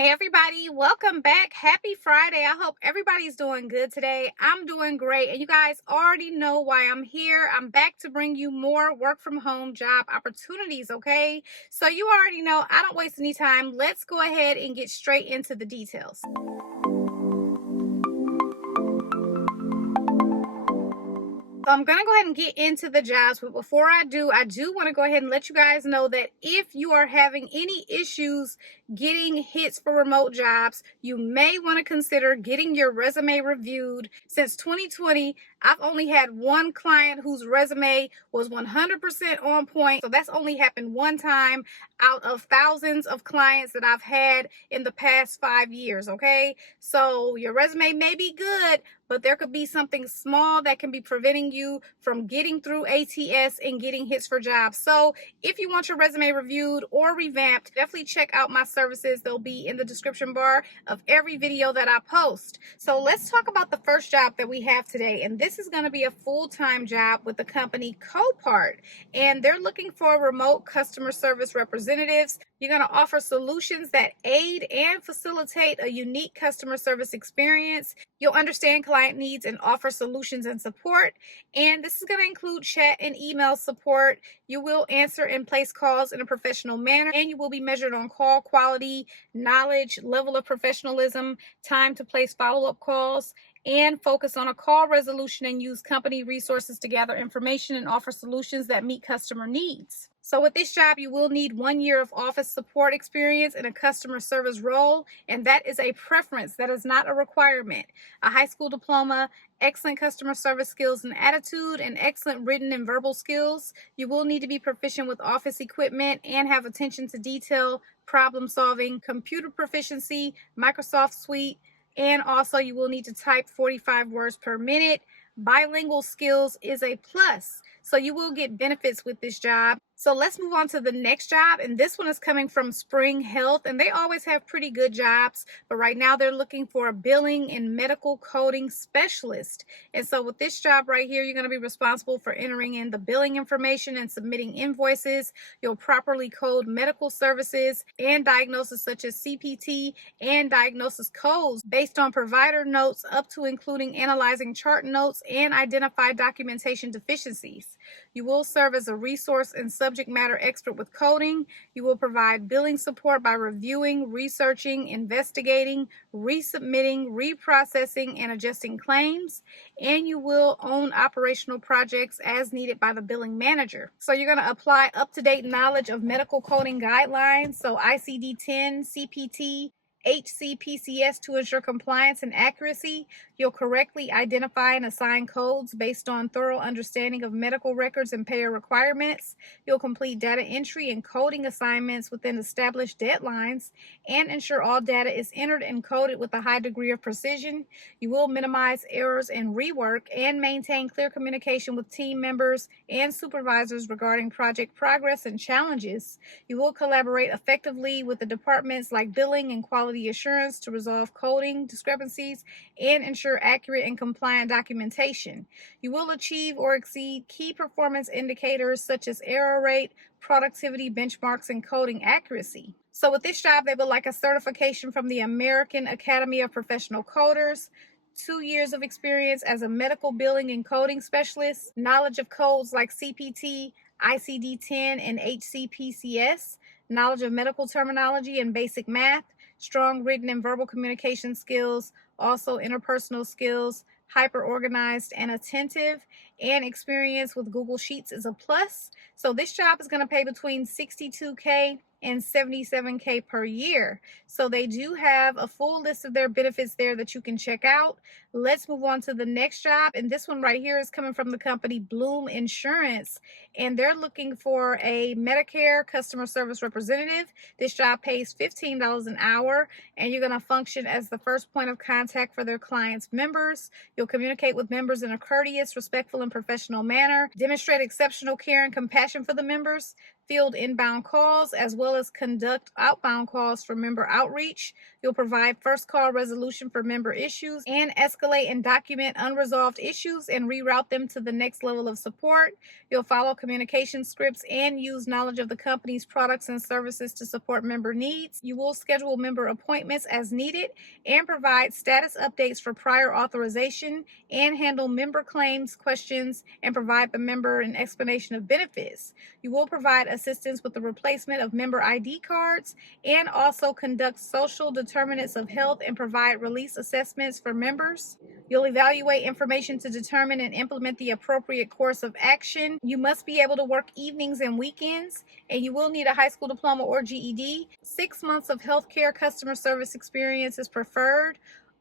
Hey everybody, welcome back. Happy Friday. I hope everybody's doing good today. I'm doing great, and you guys already know why I'm here. I'm back to bring you more work from home job opportunities, okay? So you already know I don't waste any time. Let's go ahead and get straight into the details. So I'm going to go ahead and get into the jobs, but before I do want to go ahead and let you guys know that if you are having any issues getting hits for remote jobs, you may want to consider getting your resume reviewed. Since 2020, I've only had one client whose resume was 100% on point. So that's only happened one time out of thousands of clients that I've had in the past 5 years, okay? So your resume may be good, but there could be something small that can be preventing you from getting through ATS and getting hits for jobs. So if you want your resume reviewed or revamped, definitely check out my services. They'll be in the description bar of every video that I post. So let's talk about the first job that we have today. And this is going to be a full-time job with the company CoPart. And they're looking for remote customer service representatives. You're going to offer solutions that aid and facilitate a unique customer service experience. You'll understand client needs and offer solutions and support. And this is going to include chat and email support. You will answer and place calls in a professional manner, and you will be measured on call quality, knowledge, level of professionalism, time to place follow-up calls, and focus on a call resolution and use company resources to gather information and offer solutions that meet customer needs. So with this job, you will need 1 year of office support experience in a customer service role, and that is a preference. That is not a requirement. A high school diploma, excellent customer service skills and attitude, and excellent written and verbal skills. You will need to be proficient with office equipment and have attention to detail, problem solving, computer proficiency, Microsoft Suite, and also you will need to type 45 words per minute. Bilingual skills is a plus, so you will get benefits with this job. So let's move on to the next job, and this one is coming from Spring Health, and they always have pretty good jobs, but right now they're looking for a billing and medical coding specialist. And so with this job right here, you're going to be responsible for entering in the billing information and submitting invoices. You'll properly code medical services and diagnosis such as CPT and diagnosis codes based on provider notes up to including analyzing chart notes and identify documentation deficiencies. You will serve as a resource and subject matter expert with coding. You will provide billing support by reviewing, researching, investigating, resubmitting, reprocessing, and adjusting claims. And you will own operational projects as needed by the billing manager. So you're going to apply up-to-date knowledge of medical coding guidelines, so ICD-10, CPT, HCPCS to ensure compliance and accuracy. You'll correctly identify and assign codes based on thorough understanding of medical records and payer requirements. You'll complete data entry and coding assignments within established deadlines and ensure all data is entered and coded with a high degree of precision. You will minimize errors and rework and maintain clear communication with team members and supervisors regarding project progress and challenges. You will collaborate effectively with the departments like billing and quality assurance to resolve coding discrepancies and ensure accurate and compliant documentation. You will achieve or exceed key performance indicators such as error rate, productivity benchmarks, and coding accuracy. So with this job, they would like a certification from the American Academy of Professional Coders, 2 years of experience as a medical billing and coding specialist, knowledge of codes like CPT, ICD-10, and HCPCS, knowledge of medical terminology and basic math, strong written and verbal communication skills, also interpersonal skills, hyper organized and attentive, and experience with Google Sheets is a plus. So this job is going to pay between $62K and $77K per year. So they do have a full list of their benefits there that you can check out. Let's move on to the next job, and this one right here is coming from the company Bloom Insurance, and they're looking for a Medicare customer service representative. This job pays $15 an hour, and you're going to function as the first point of contact for their clients' members. You'll communicate with members in a courteous, respectful, and professional manner, demonstrate exceptional care and compassion for the members, field inbound calls as well as conduct outbound calls for member outreach. You'll provide first call resolution for member issues and escalate and document unresolved issues and reroute them to the next level of support. You'll follow communication scripts and use knowledge of the company's products and services to support member needs. You will schedule member appointments as needed and provide status updates for prior authorization and handle member claims, questions, and provide the member an explanation of benefits. You will provide assistance with the replacement of member ID cards and also conduct social determinants of health and provide release assessments for members. You'll evaluate information to determine and implement the appropriate course of action. You must be able to work evenings and weekends, and you will need a high school diploma or GED. 6 months of healthcare customer service experience is preferred.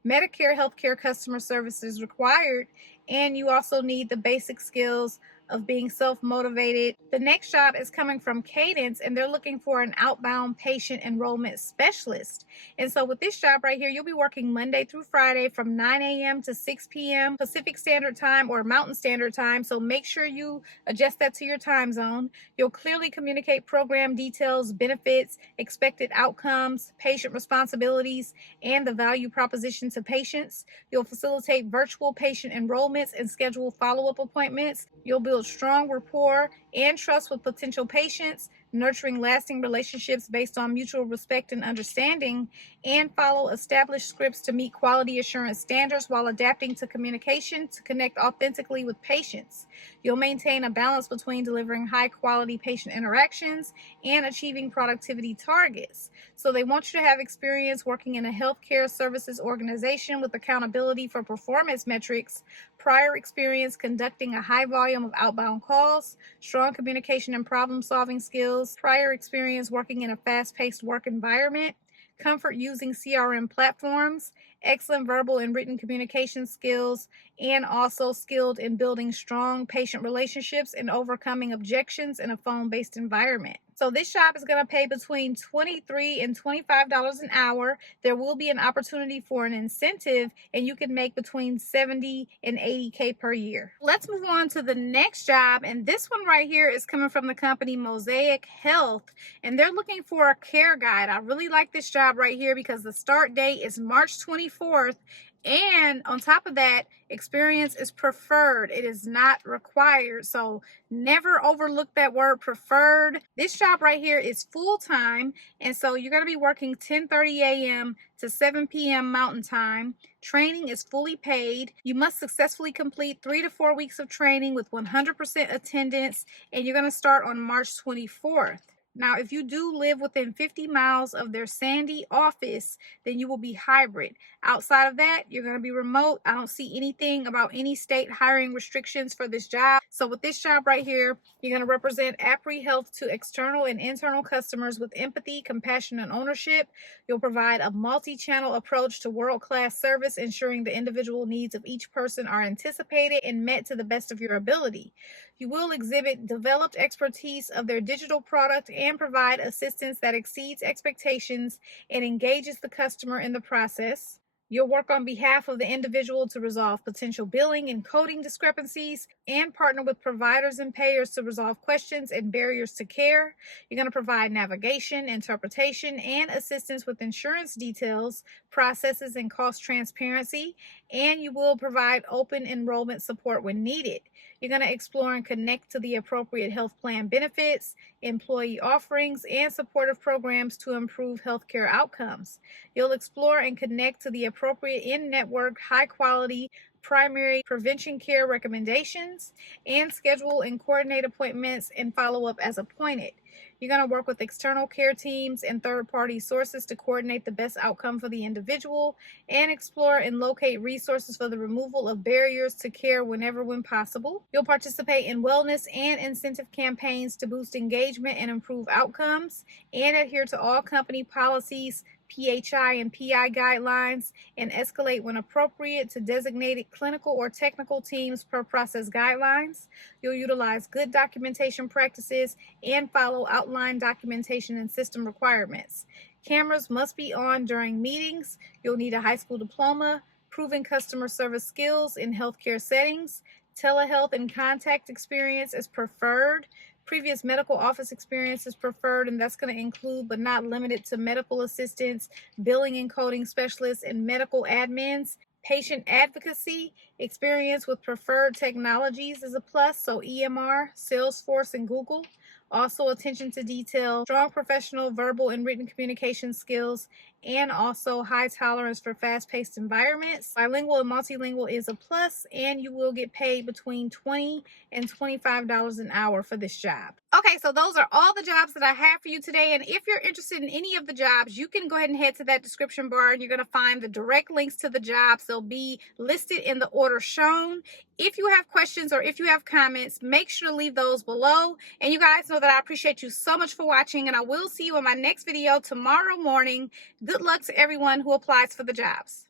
Medicare healthcare customer service is required, and you also need the basic skills of being self-motivated. The next job is coming from Cadence, and they're looking for an outbound patient enrollment specialist. And so with this job right here, you'll be working Monday through Friday from 9 a.m. to 6 p.m. Pacific Standard Time or Mountain Standard Time. So make sure you adjust that to your time zone. You'll clearly communicate program details, benefits, expected outcomes, patient responsibilities, and the value proposition to patients. You'll facilitate virtual patient enrollments and schedule follow-up appointments. You'll build strong rapport and trust with potential patients, nurturing lasting relationships based on mutual respect and understanding, and follow established scripts to meet quality assurance standards while adapting to communication to connect authentically with patients. You'll maintain a balance between delivering high quality patient interactions and achieving productivity targets. So they want you to have experience working in a healthcare services organization with accountability for performance metrics, prior experience conducting a high volume of outbound calls, strong communication and problem solving skills, prior experience working in a fast-paced work environment, comfort using CRM platforms, excellent verbal and written communication skills, and also skilled in building strong patient relationships and overcoming objections in a phone-based environment. So this job is going to pay between $23 and $25 an hour. There will be an opportunity for an incentive, and you can make between $70 and $80K per year. Let's move on to the next job, and this one right here is coming from the company Mosaic Health, and they're looking for a care guide. I really like this job right here because the start date is March 24th, and on top of that, experience is preferred. It is not required. So never overlook that word preferred. This job right here is full-time. And so you're going to be working 10:30 a.m. to 7 p.m. Mountain Time. Training is fully paid. You must successfully complete 3 to 4 weeks of training with 100% attendance. And you're going to start on March 24th. Now, if you do live within 50 miles of their Sandy office, then you will be hybrid. Outside of that, you're going to be remote. I don't see anything about any state hiring restrictions for this job. So with this job right here, you're going to represent APPLICANTS Health to external and internal customers with empathy, compassion, and ownership. You'll provide a multi-channel approach to world-class service, ensuring the individual needs of each person are anticipated and met to the best of your ability. You will exhibit developed expertise of their digital product and provide assistance that exceeds expectations and engages the customer in the process. You'll work on behalf of the individual to resolve potential billing and coding discrepancies and partner with providers and payers to resolve questions and barriers to care. You're going to provide navigation, interpretation, and assistance with insurance details, processes, and cost transparency, and you will provide open enrollment support when needed. You're going to explore and connect to the appropriate health plan benefits, employee offerings, and supportive programs to improve healthcare outcomes. You'll explore and connect to the appropriate in-network, high-quality primary prevention care recommendations, and schedule and coordinate appointments and follow up as appointed. You're going to work with external care teams and third-party sources to coordinate the best outcome for the individual and explore and locate resources for the removal of barriers to care when possible. You'll participate in wellness and incentive campaigns to boost engagement and improve outcomes and adhere to all company policies, PHI and PI guidelines, and escalate when appropriate to designated clinical or technical teams per process guidelines. You'll utilize good documentation practices and follow outlined documentation and system requirements. Cameras must be on during meetings. You'll need a high school diploma, proven customer service skills in healthcare settings. Telehealth and contact experience is preferred. Previous medical office experience is preferred, and that's going to include but not limited to medical assistants, billing and coding specialists, and medical admins. Patient advocacy experience with preferred technologies is a plus, so EMR, Salesforce, and Google. Also, attention to detail, strong professional verbal and written communication skills, and also high tolerance for fast-paced environments. Bilingual and multilingual is a plus, and you will get paid between $20 and $25 an hour for this job. Okay, so those are all the jobs that I have for you today, and if you're interested in any of the jobs, you can go ahead and head to that description bar, and you're going to find the direct links to the jobs. They'll be listed in the order shown. If you have questions or if you have comments, make sure to leave those below. And you guys know that I appreciate you so much for watching, and I will see you in my next video tomorrow morning. Good luck to everyone who applies for the jobs.